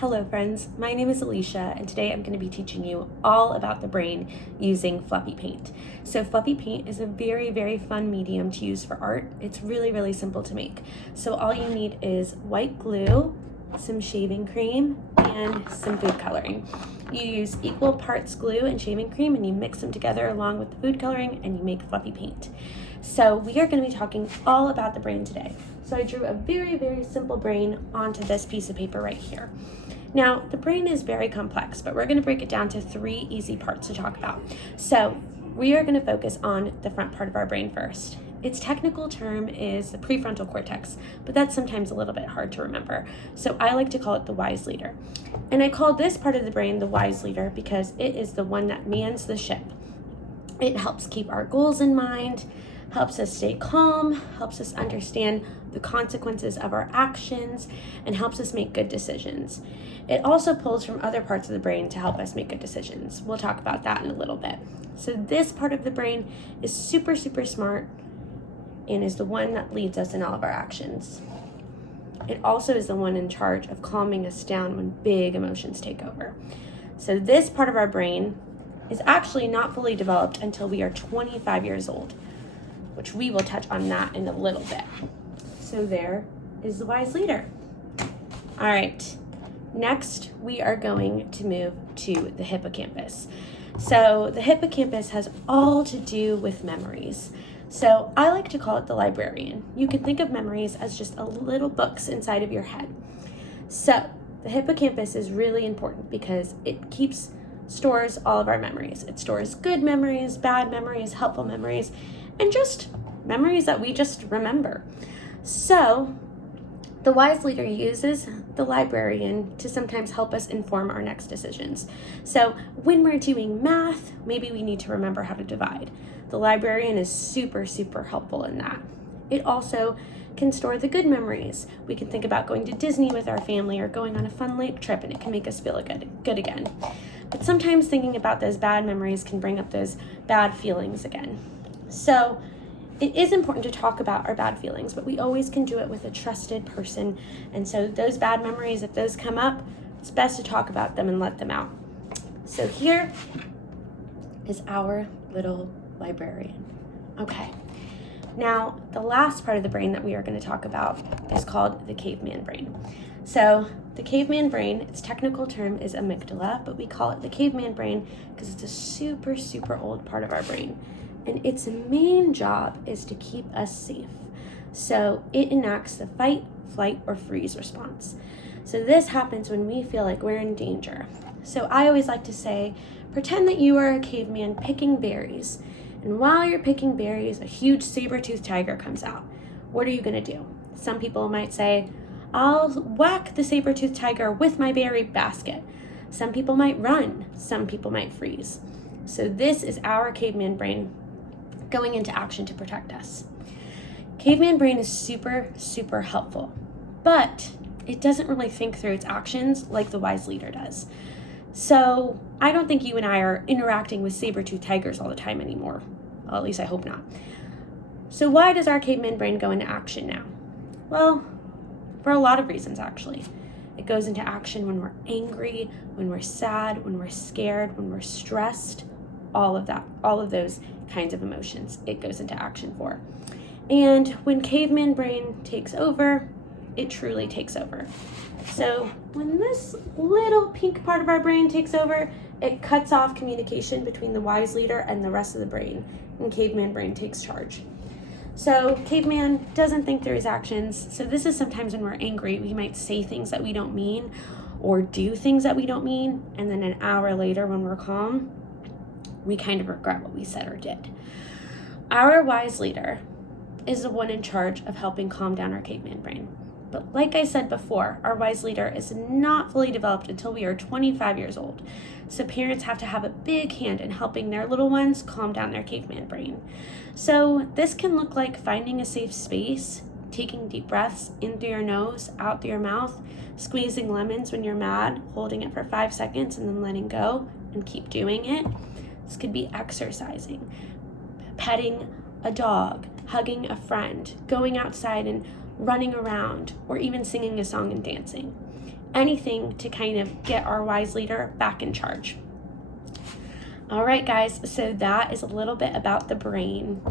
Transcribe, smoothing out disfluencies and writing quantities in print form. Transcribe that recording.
Hello friends, my name is Alisha and today I'm going to be teaching you all about the brain using fluffy paint. So fluffy paint is a very fun medium to use for art. It's really simple to make. So all you need is white glue, some shaving cream, and some food coloring. You use equal parts glue and shaving cream and you mix them together along with the food coloring and you make fluffy paint. So we are going to be talking all about the brain today. So I drew a very simple brain onto this piece of paper right here. Now, the brain is very complex, but we're going to break it down to 3 easy parts to talk about. So we are going to focus on the front part of our brain first. Its technical term is the prefrontal cortex, but that's sometimes a little bit hard to remember. So I like to call it the wise leader. And I call this part of the brain the wise leader because it is the one that mans the ship. It helps keep our goals in mind, helps us stay calm, helps us understand the consequences of our actions, and helps us make good decisions. It also pulls from other parts of the brain to help us make good decisions. We'll talk about that in a little bit. So this part of the brain is super smart and is the one that leads us in all of our actions. It also is the one in charge of calming us down when big emotions take over. So this part of our brain is actually not fully developed until we are 25 years old, which we will touch on that in a little bit. So there is the wise leader. All right, next we are going to move to the hippocampus. So the hippocampus has all to do with memories. So I like to call it the librarian. You can think of memories as just a little books inside of your head. So the hippocampus is really important because it stores all of our memories. It stores good memories, bad memories, helpful memories, and just memories that we just remember. So the wise leader uses the librarian to sometimes help us inform our next decisions. So when we're doing math, maybe we need to remember how to divide. The librarian is super helpful in that. It also can store the good memories. We can think about going to Disney with our family or going on a fun lake trip, and it can make us feel good again. But sometimes thinking about those bad memories can bring up those bad feelings again. So it is important to talk about our bad feelings, but we always can do it with a trusted person. And so those bad memories, if those come up, it's best to talk about them and let them out. So here is our little librarian. Okay. Now, the last part of the brain that we are going to talk about is called the caveman brain. So the caveman brain, its technical term is amygdala, but we call it the caveman brain because it's a super old part of our brain. And its main job is to keep us safe. So it enacts the fight, flight, or freeze response. So this happens when we feel like we're in danger. So I always like to say, pretend that you are a caveman picking berries. And while you're picking berries, a huge saber-toothed tiger comes out. What are you going to do? Some people might say, I'll whack the saber-toothed tiger with my berry basket. Some people might run. Some people might freeze. So this is our caveman brain going into action to protect us. Caveman brain is super helpful, but it doesn't really think through its actions like the wise leader does. So I don't think you and I are interacting with saber-toothed tigers all the time anymore. Well, at least I hope not. So why does our caveman brain go into action now? Well, for a lot of reasons actually. It goes into action when we're angry, when we're sad, when we're scared, when we're stressed, all of those kinds of emotions it goes into action for. And when caveman brain takes over, it truly takes over. So when this little pink part of our brain takes over, it cuts off communication between the wise leader and the rest of the brain, and caveman brain takes charge. So caveman doesn't think through his actions. So this is sometimes when we're angry, we might say things that we don't mean or do things that we don't mean, and then an hour later when we're calm, we kind of regret what we said or did. Our wise leader is the one in charge of helping calm down our caveman brain. But like I said before, our wise leader is not fully developed until we are 25 years old. So parents have to have a big hand in helping their little ones calm down their caveman brain. So this can look like finding a safe space, taking deep breaths in through your nose, out through your mouth, squeezing lemons when you're mad, holding it for 5 seconds and then letting go and keep doing it. This could be exercising, petting a dog, hugging a friend, going outside and running around, or even singing a song and dancing. anything to kind of get our wise leader back in charge. All right, guys, so that is a little bit about the brain.